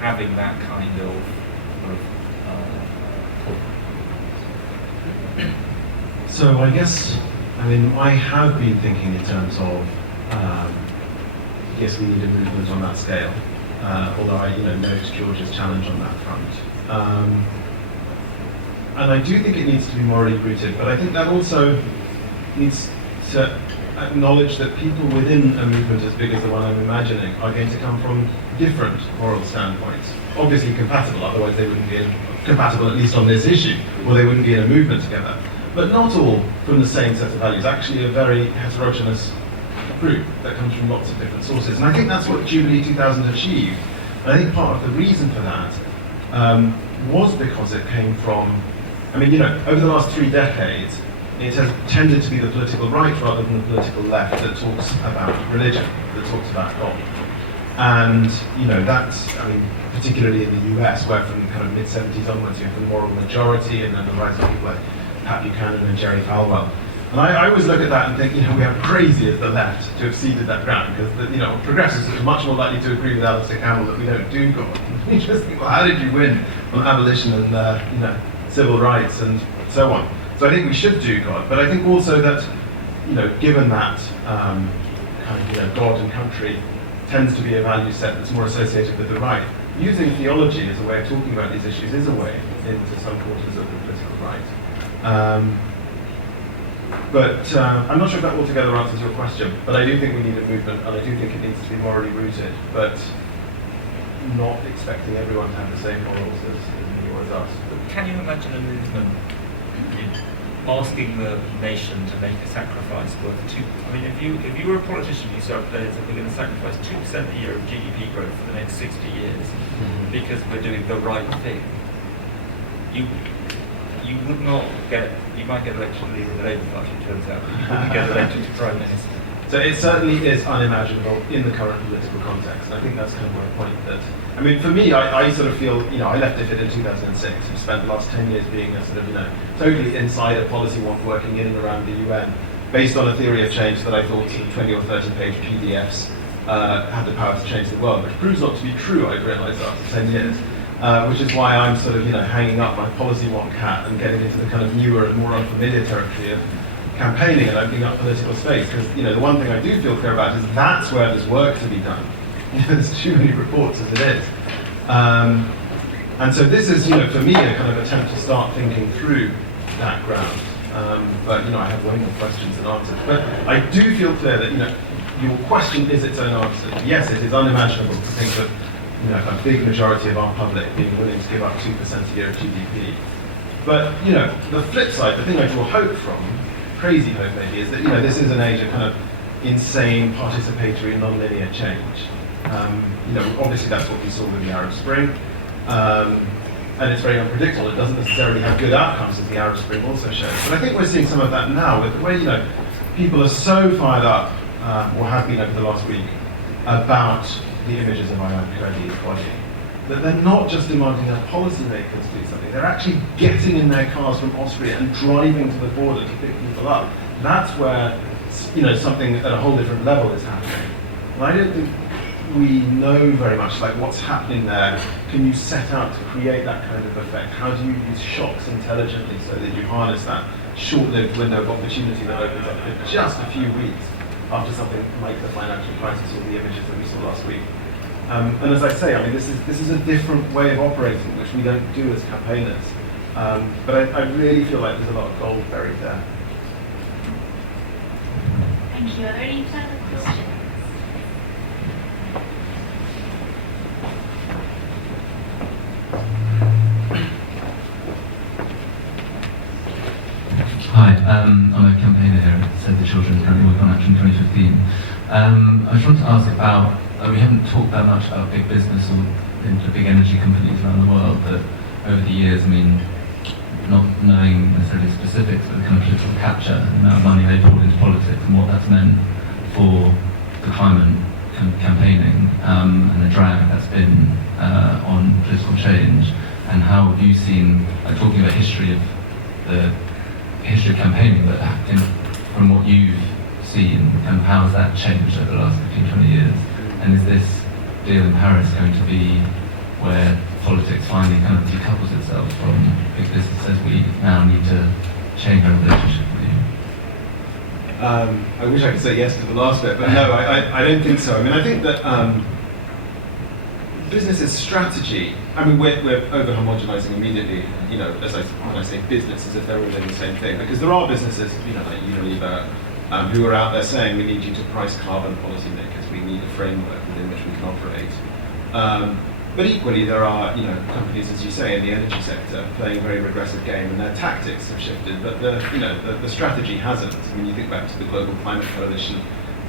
having that kind of So I guess, I have been thinking in terms of, yes, we need a movement on that scale, although I note George's challenge on that front. And I do think it needs to be morally rooted, but I think that also needs to acknowledge that people within a movement as big as the one I'm imagining are going to come from different moral standpoints. Obviously compatible, otherwise they wouldn't be compatible, at least on this issue, or they wouldn't be in a movement together. But not all from the same set of values, actually a very heterogeneous group that comes from lots of different sources. And I think that's what Jubilee 2000 achieved. And I think part of the reason for that was because it came from, over the last 3 decades, it has tended to be the political right rather than the political left that talks about religion, that talks about God. And, that's, particularly in the US, where from kind of mid-70s onwards, you have the moral majority and then the rise of people like Pat Buchanan and Jerry Falwell. And I always look at that and think, we are crazy as the left to have ceded that ground, because, progressives are much more likely to agree with Alistair Campbell that we don't do God. We just think, well, how did you win on abolition and, civil rights and so on? So I think we should do God, but I think also that, given that God and country tends to be a value set that's more associated with the right, using theology as a way of talking about these issues is a way into some quarters of the political right. But I'm not sure if that altogether answers your question, but I do think we need a movement, and I do think it needs to be morally rooted, but not expecting everyone to have the same morals as you or as us. Can you imagine a movement asking the nation to make a sacrifice worth if you were a politician, you said that we're going to sacrifice 2% a year of GDP growth for the next 60 years because we're doing the right thing. You would not get, you might get elected to leader of the Labour Party, it turns out, but you wouldn't get elected to Prime Minister. So it certainly is unimaginable in the current political context. And I think that's kind of my point. That for me, I sort of feel, I left IFID in 2006 and spent the last 10 years being a sort of, totally insider policy wonk working in and around the UN, based on a theory of change that I thought sort of 20 or 30 page PDFs had the power to change the world, which proves not to be true, I've realized after 10 years. Which is why I'm sort of, hanging up my policy wonk hat and getting into the kind of newer and more unfamiliar territory of campaigning and opening up political space. Because, the one thing I do feel clear about is that's where there's work to be done. There's too many reports as it is. And so this is, for me, a kind of attempt to start thinking through that ground. But, I have way more questions than answers. But I do feel clear that, your question is its own answer. Yes, it is unimaginable to think that a big majority of our public being willing to give up 2% a year of GDP. But, the flip side, the thing I draw hope from, crazy hope maybe, is that, this is an age of kind of insane, participatory, non-linear change. Obviously that's what we saw with the Arab Spring, and it's very unpredictable. It doesn't necessarily have good outcomes, as the Arab Spring also showed. But I think we're seeing some of that now, with the way, people are so fired up, or have been over the last week, about the images of Ayaan Kurdi's body, that they're not just demanding that policymakers do something, they're actually getting in their cars from Austria and driving to the border to pick people up. That's where, something at a whole different level is happening. And I don't think we know very much what's happening there. Can you set out to create that kind of effect? How do you use shocks intelligently so that you harness that short-lived window of opportunity that opens up in just a few weeks after something like the financial crisis or the images that we saw last week? And as I say, this is a different way of operating, which we don't do as campaigners. But I really feel like there's a lot of gold buried there. Thank you. Are there any further questions? Hi, I'm a campaigner here at Save the Children, currently working on Action 2015. I just wanted to ask about, we haven't talked that much about big business or the big energy companies around the world, but over the years, not knowing necessarily specifics, but the kind of political capture, the amount of money they poured into politics and what that's meant for the climate campaigning and the drag that's been on political change, and how have you seen, talking about history of campaigning, but from what you've seen, and how has that changed over the last 15, 20 years? And is this deal in Paris going to be where politics finally kind of decouples itself from big business, says we now need to change our relationship with you? I wish I could say yes to the last bit, but no, I don't think so. I think that business's strategy, we're over-homogenizing immediately, when I say business, as if they're all doing the same thing, because there are businesses, like Unilever, who are out there saying we need you to price carbon policymakers, we need a framework within which we can operate. But equally, there are companies, as you say, in the energy sector playing a very regressive game, and their tactics have shifted, but the strategy hasn't. When you think back to the Global Climate Coalition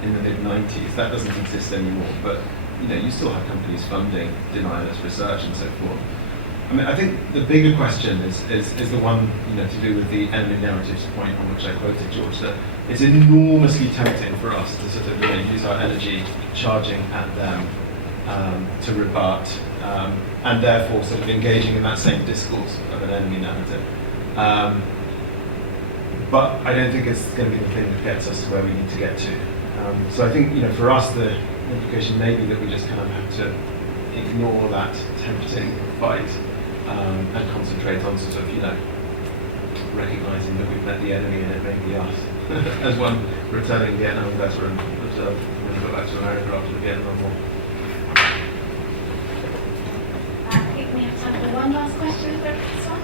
in the mid-90s, that doesn't exist anymore, but you still have companies funding denialist research and so forth. I think the bigger question is the one to do with the enemy narratives point on which I quoted George, that it's enormously tempting for us to sort of use our energy charging at them to rebut, and therefore sort of engaging in that same discourse of an enemy narrative. But I don't think it's going to be the thing that gets us to where we need to get to. So I think for us the implication may be that we just kind of have to ignore that tempting fight and concentrate on sort of recognizing that we've met the enemy and it may be us. As one returning Vietnam veteran observed when he got back to America after the Vietnam War. I think we have time for one last question. Is there this one?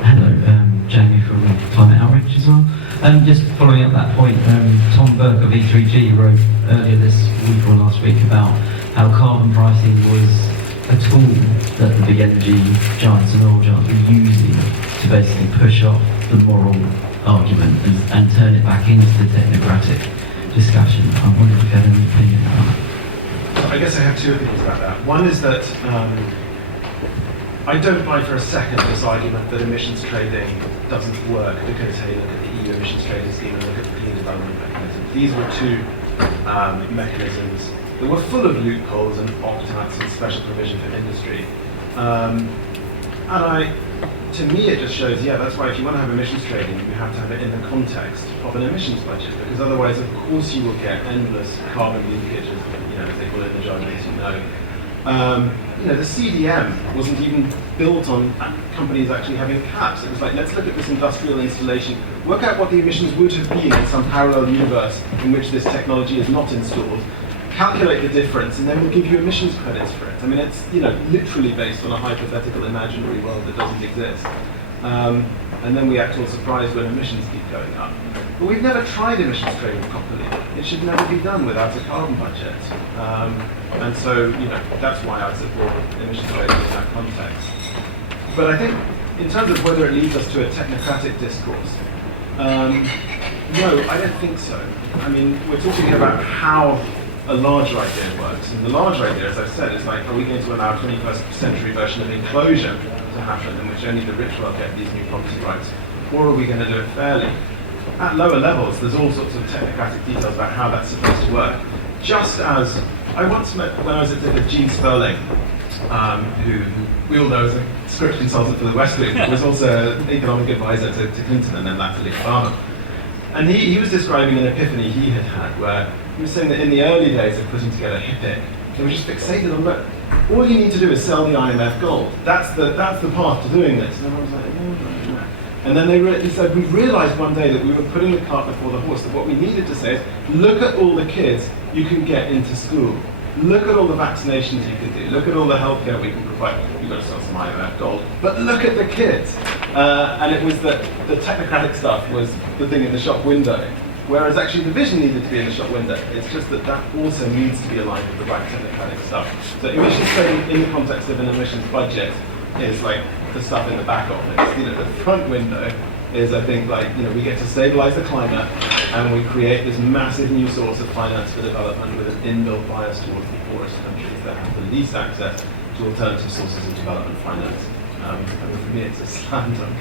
Hello, Jamie from Climate Outreach as well. Just following up that point, Tom Burke of E3G wrote earlier this week or last week about how carbon pricing was a tool that the big energy giants and oil giants were using to basically push off the moral argument and turn it back into the technocratic discussion. I wonder if you had any opinion on that. I guess I have two opinions about that. One is that I don't buy for a second this argument that emissions trading doesn't work because, hey, look at the EU emissions trading scheme and look at the clean development mechanism. These were two mechanisms that were full of loopholes and opt-outs and special provision for industry. To me, it just shows, yeah, that's why if you want to have emissions trading, you have to have it in the context of an emissions budget, because otherwise, of course, you will get endless carbon leakage, as they call it in the jargon, as you know. The CDM wasn't even built on companies actually having caps. It was like, let's look at this industrial installation, work out what the emissions would have been in some parallel universe in which this technology is not installed, calculate the difference, and then we'll give you emissions credits for it. I mean, it's literally based on a hypothetical imaginary world that doesn't exist. And then we act all surprised when emissions keep going up. But we've never tried emissions trading properly. It should never be done without a carbon budget. And so, that's why I support emissions trading in that context. But I think, in terms of whether it leads us to a technocratic discourse, no, I don't think so. I mean, we're talking here about how a larger idea works. And the larger idea, as I've said, is like, are we going to allow a 21st century version of enclosure to happen in which only the rich will get these new property rights? Or are we going to do it fairly? At lower levels, there's all sorts of technocratic details about how that's supposed to work. Just as I once met, when I was at with Gene Sperling, who we all know is a script consultant for the West Wing, who was also an economic advisor to Clinton and then latterly Obama. And he was describing an epiphany he had had, where he was saying that in the early days of putting together HIPIC, they were just fixated on, look, all you need to do is sell the IMF gold. That's the path to doing this. And everyone was like, no. And then he said, we realized one day that we were putting the cart before the horse, that what we needed to say is, look at all the kids you can get into school. Look at all the vaccinations you can do. Look at all the healthcare we can provide. You've got to sell some IMF gold. But look at the kids. And it was that the technocratic stuff was the thing in the shop window, whereas actually the vision needed to be in the shop window. It's just that also needs to be aligned with the right technocratic stuff. So emissions trading in the context of an emissions budget is like the stuff in the back office. The front window is, I think, we get to stabilize the climate and we create this massive new source of finance for development with an inbuilt bias towards the poorest countries that have the least access to alternative sources of development finance. And for me, it's a slam dunk.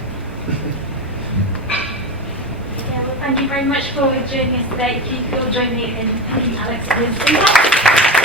Yeah, well, thank you very much for joining us today. If you could all join me in thanking Alex for his impact.